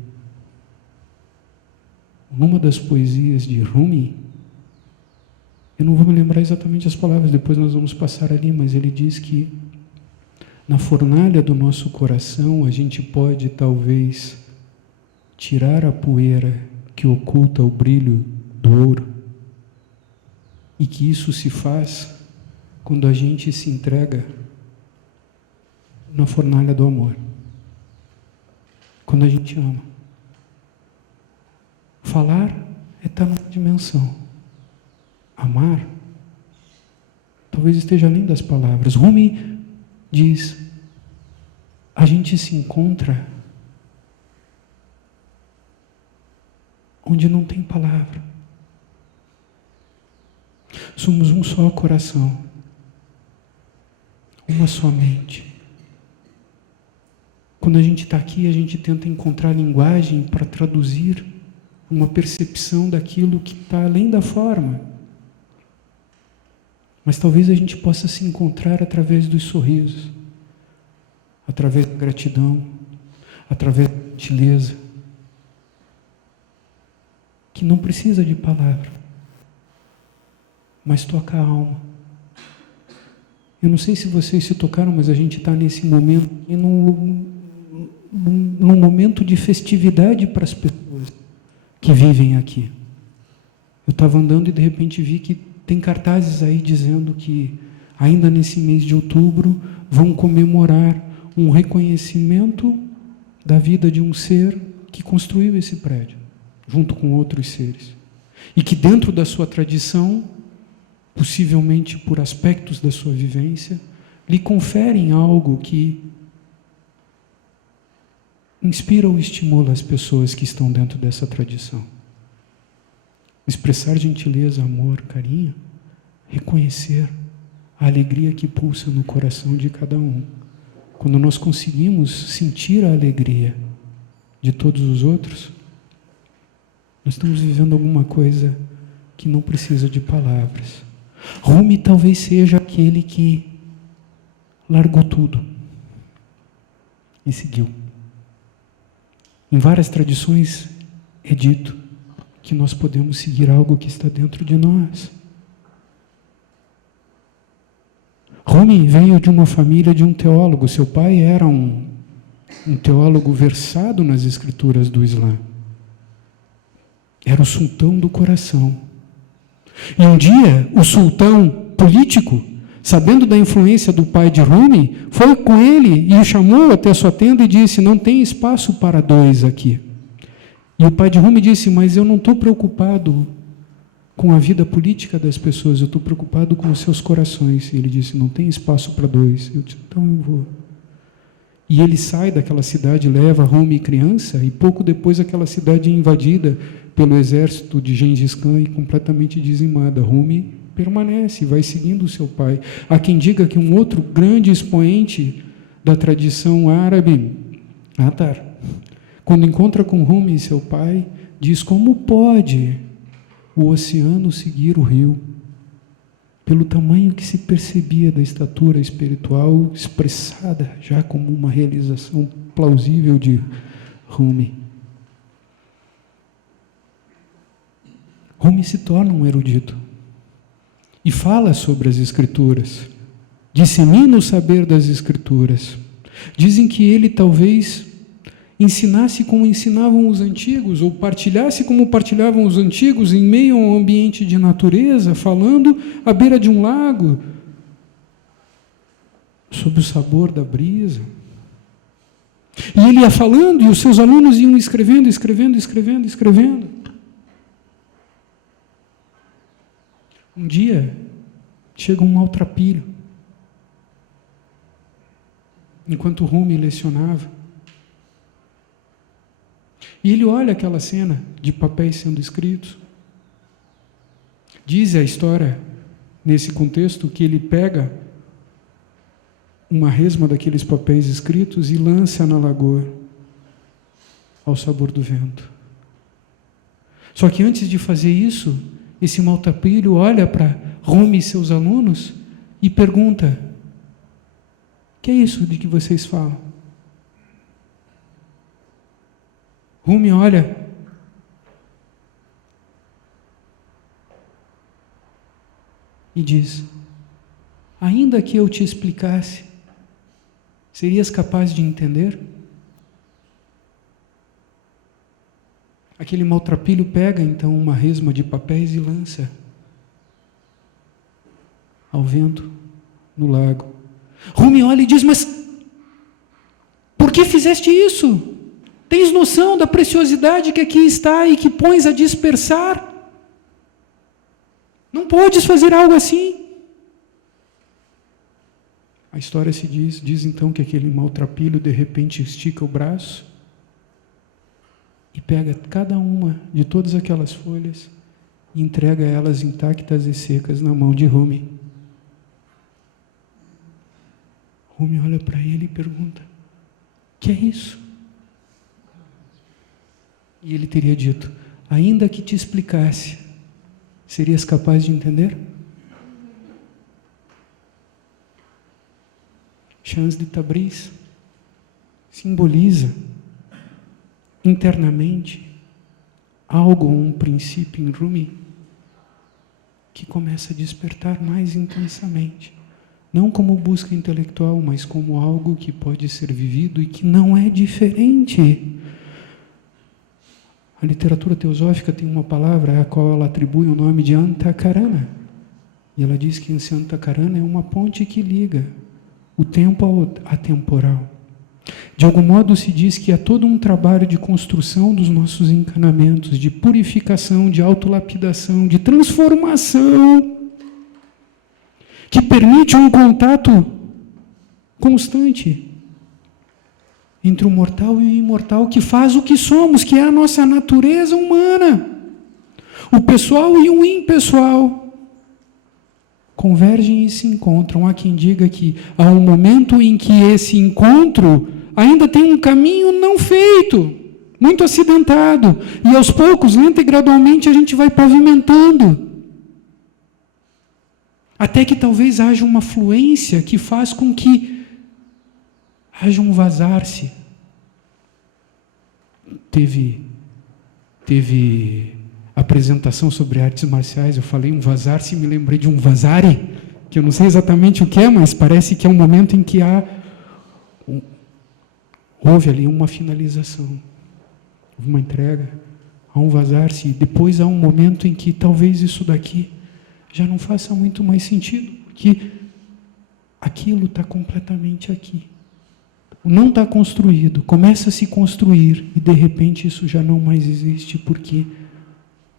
Numa das poesias de Rumi, eu não vou me lembrar exatamente as palavras, depois nós vamos passar ali, mas ele diz que na fornalha do nosso coração a gente pode talvez tirar a poeira que oculta o brilho do ouro, e que isso se faz quando a gente se entrega na fornalha do amor, quando a gente ama. Falar é estar numa dimensão. Amar talvez esteja além das palavras. Rumi diz: a gente se encontra onde não tem palavra. Somos um só coração, uma só mente. Quando a gente está aqui, a gente tenta encontrar linguagem para traduzir uma percepção daquilo que está além da forma. Mas talvez a gente possa se encontrar através dos sorrisos, através da gratidão, através da gentileza, que não precisa de palavra, mas toca a alma. Eu não sei se vocês se tocaram, mas a gente está nesse momento, e num momento de festividade para as pessoas que vivem aqui. Eu estava andando e de repente vi que tem cartazes aí dizendo que ainda nesse mês de outubro vão comemorar um reconhecimento da vida de um ser que construiu esse prédio, junto com outros seres. E que dentro da sua tradição, possivelmente por aspectos da sua vivência, lhe conferem algo que inspira ou estimula as pessoas que estão dentro dessa tradição. Expressar gentileza, amor, carinho, reconhecer a alegria que pulsa no coração de cada um. Quando nós conseguimos sentir a alegria de todos os outros, nós estamos vivendo alguma coisa que não precisa de palavras. Rumi talvez seja aquele que largou tudo e seguiu. Em várias tradições é dito que nós podemos seguir algo que está dentro de nós. Rumi veio de uma família de um teólogo. Seu pai era um teólogo versado nas escrituras do Islã. Era o sultão do coração. E um dia, o sultão político, sabendo da influência do pai de Rumi, foi com ele e o chamou até a sua tenda e disse: não tem espaço para dois aqui. E o pai de Rumi disse: mas eu não estou preocupado com a vida política das pessoas, eu estou preocupado com os seus corações. E ele disse: não tem espaço para dois. Eu disse: então eu vou. E ele sai daquela cidade, leva Rumi criança, e pouco depois aquela cidade é invadida pelo exército de Gengis Khan e completamente dizimada. Rumi permanece, vai seguindo o seu pai. Há quem diga que um outro grande expoente da tradição árabe, Attar, quando encontra com Rumi e seu pai, diz: como pode o oceano seguir o rio? Pelo tamanho que se percebia da estatura espiritual expressada já como uma realização plausível de Rumi. Rumi se torna um erudito e fala sobre as Escrituras, dissemina o saber das Escrituras. Dizem que ele talvez ensinasse como ensinavam os antigos, ou partilhasse como partilhavam os antigos, em meio a um ambiente de natureza, falando à beira de um lago, sob o sabor da brisa. E ele ia falando, e os seus alunos iam escrevendo. Um dia, chega um maltrapilho, enquanto Rumi lecionava. E ele olha aquela cena de papéis sendo escritos. Diz a história, nesse contexto, que ele pega uma resma daqueles papéis escritos e lança na lagoa, ao sabor do vento. Só que antes de fazer isso, esse maltrapilho olha para Rumi e seus alunos e pergunta: que é isso de que vocês falam? Rumi olha e diz: ainda que eu te explicasse, serias capaz de entender? Aquele maltrapilho pega então uma resma de papéis e lança ao vento no lago. Rumi olha e diz: mas por que fizeste isso? Tens noção da preciosidade que aqui está e que pões a dispersar? Não podes fazer algo assim. A história se diz então que aquele maltrapilho de repente estica o braço e pega cada uma de todas aquelas folhas e entrega elas intactas e secas na mão de Rumi. Rumi olha para ele e pergunta: que é isso? E ele teria dito: ainda que te explicasse, serias capaz de entender? Shams de Tabriz simboliza internamente algo, um princípio em Rumi, que começa a despertar mais intensamente. Não como busca intelectual, mas como algo que pode ser vivido e que não é diferente. A literatura teosófica tem uma palavra a qual ela atribui o nome de Antakarana. E ela diz que esse Antakarana é uma ponte que liga o tempo ao atemporal. De algum modo se diz que há todo um trabalho de construção dos nossos encanamentos, de purificação, de autolapidação, de transformação, que permite um contato constante entre o mortal e o imortal, que faz o que somos, que é a nossa natureza humana. O pessoal e o impessoal convergem e se encontram. Há quem diga que há um momento em que esse encontro ainda tem um caminho não feito, muito acidentado, e aos poucos, lenta e gradualmente, a gente vai pavimentando, até que talvez haja uma fluência que faz com que haja um vazar-se. Teve apresentação sobre artes marciais, eu falei um vazar-se e me lembrei de um vazare, que eu não sei exatamente o que é, mas parece que é um momento em que houve ali uma finalização, uma entrega, há um vazar-se, e depois há um momento em que talvez isso daqui já não faça muito mais sentido, porque aquilo está completamente aqui. Não está construído, começa a se construir, e de repente isso já não mais existe, porque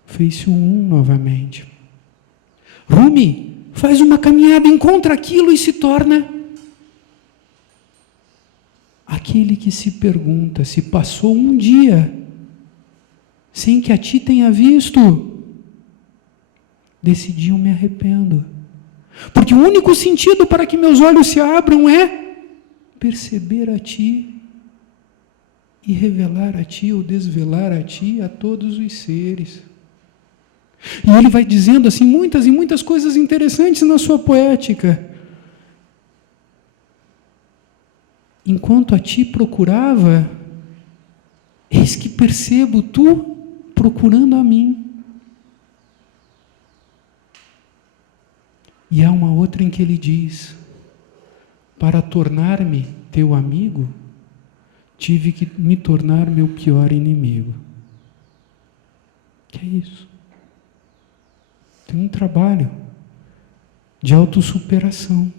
fez-se um novamente. Rumi faz uma caminhada, encontra aquilo e se torna aquele que se pergunta se passou um dia sem que a ti tenha visto, desse dia eu me arrependo. Porque o único sentido para que meus olhos se abram é perceber a ti e revelar a ti ou desvelar a ti a todos os seres. E ele vai dizendo assim muitas e muitas coisas interessantes na sua poética. Enquanto a ti procurava, eis que percebo tu procurando a mim. E há uma outra em que ele diz: para tornar-me teu amigo, tive que me tornar meu pior inimigo. Que é isso? Tem um trabalho de autossuperação,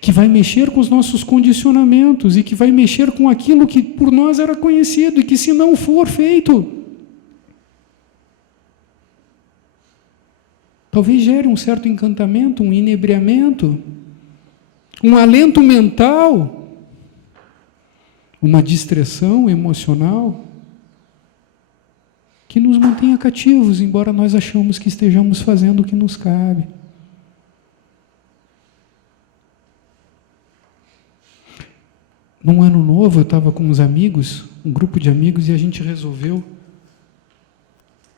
que vai mexer com os nossos condicionamentos e que vai mexer com aquilo que por nós era conhecido e que, se não for feito, talvez gere um certo encantamento, um inebriamento, um alento mental, uma distração emocional que nos mantenha cativos, embora nós achamos que estejamos fazendo o que nos cabe. Num ano novo, eu estava com uns amigos, um grupo de amigos, e a gente resolveu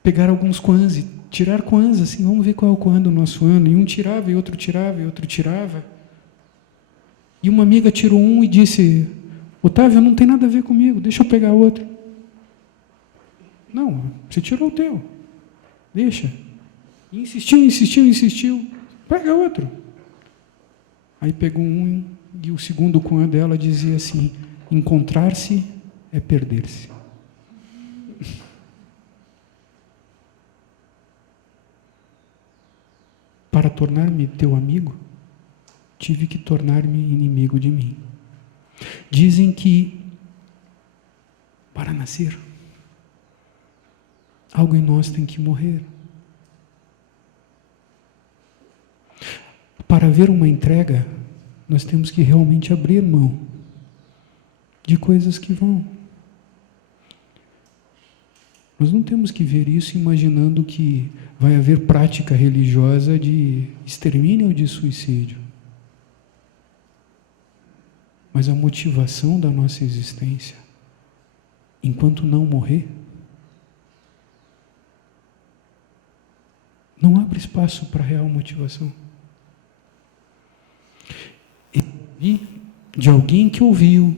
pegar alguns Kwans e tirar Kwans, assim, vamos ver qual é o Kwan do nosso ano. E um tirava, e outro tirava, e outro tirava. E uma amiga tirou um e disse: Otávio, não tem nada a ver comigo, deixa eu pegar outro. Não, você tirou o teu, deixa. E insistiu, pega outro. Aí pegou um, e o segundo Kwan dela dizia assim: encontrar-se é perder-se. Para tornar-me teu amigo, tive que tornar-me inimigo de mim. Dizem que, para nascer, algo em nós tem que morrer. Para haver uma entrega, nós temos que realmente abrir mão de coisas que vão. Nós não temos que ver isso imaginando que vai haver prática religiosa de extermínio ou de suicídio. Mas a motivação da nossa existência, enquanto não morrer, não abre espaço para real motivação. E de alguém que ouviu,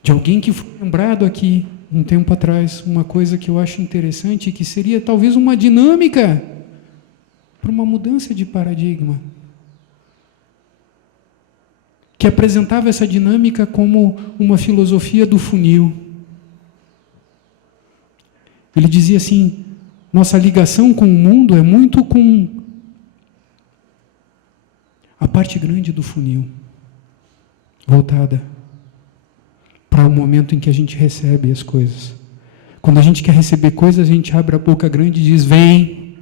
de alguém que foi lembrado aqui um tempo atrás, uma coisa que eu acho interessante, que seria talvez uma dinâmica para uma mudança de paradigma, que apresentava essa dinâmica como uma filosofia do funil. Ele dizia assim: nossa ligação com o mundo é muito com a parte grande do funil, voltada para o momento em que a gente recebe as coisas. Quando a gente quer receber coisas, a gente abre a boca grande e diz: vem.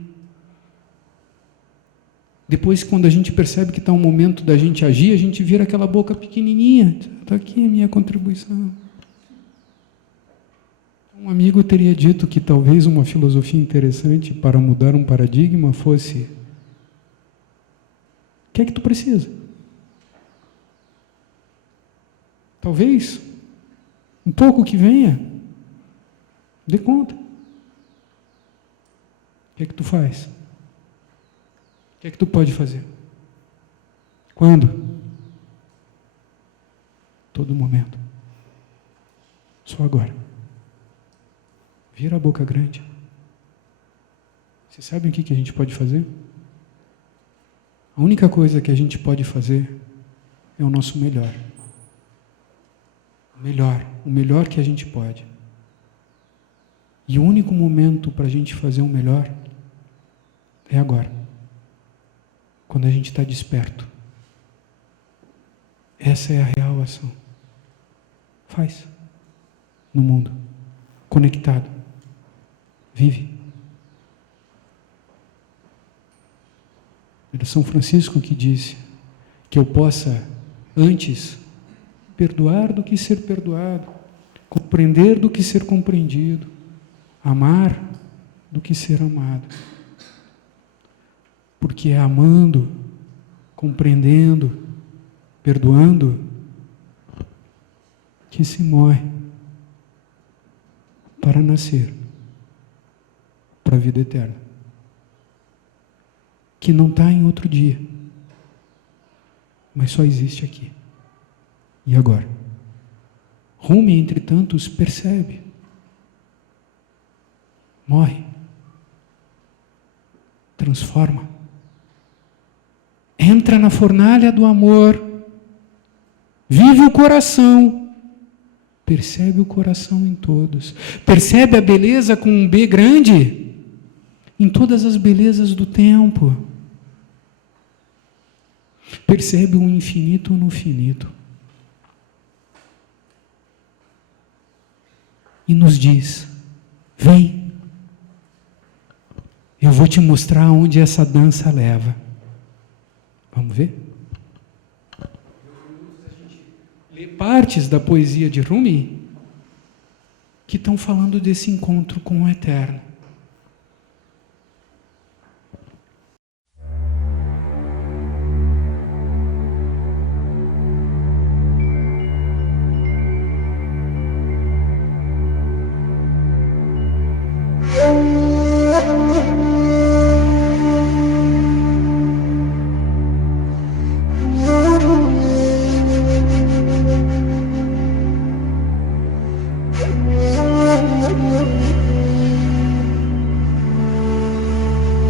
Depois, quando a gente percebe que está um momento da gente agir, a gente vira aquela boca pequenininha. Está aqui a minha contribuição. Um amigo teria dito que talvez uma filosofia interessante para mudar um paradigma fosse: o que é que tu precisa? Talvez um pouco que venha, dê conta. O que é que tu faz? O que é que tu pode fazer? Quando? Todo momento. Só agora. Vira a boca grande. Vocês sabem o que a gente pode fazer? A única coisa que a gente pode fazer é o nosso melhor. O melhor que a gente pode. E o único momento para a gente fazer o melhor é agora. Quando a gente está desperto. Essa é a real ação. Faz. No mundo. Conectado. Vive. Era São Francisco que disse que eu possa, antes perdoar do que ser perdoado, compreender do que ser compreendido, amar do que ser amado. Porque é amando, compreendendo, perdoando, que se morre para nascer para a vida eterna, que não está em outro dia, mas só existe aqui e agora. Rumi, entre tantos, percebe, morre, transforma, entra na fornalha do amor, vive o coração, percebe o coração em todos, percebe a beleza com um B grande em todas as belezas do tempo, percebe o infinito no finito e nos diz: vem, eu vou te mostrar onde essa dança leva. Vamos ver? Lê partes da poesia de Rumi que estão falando desse encontro com o Eterno.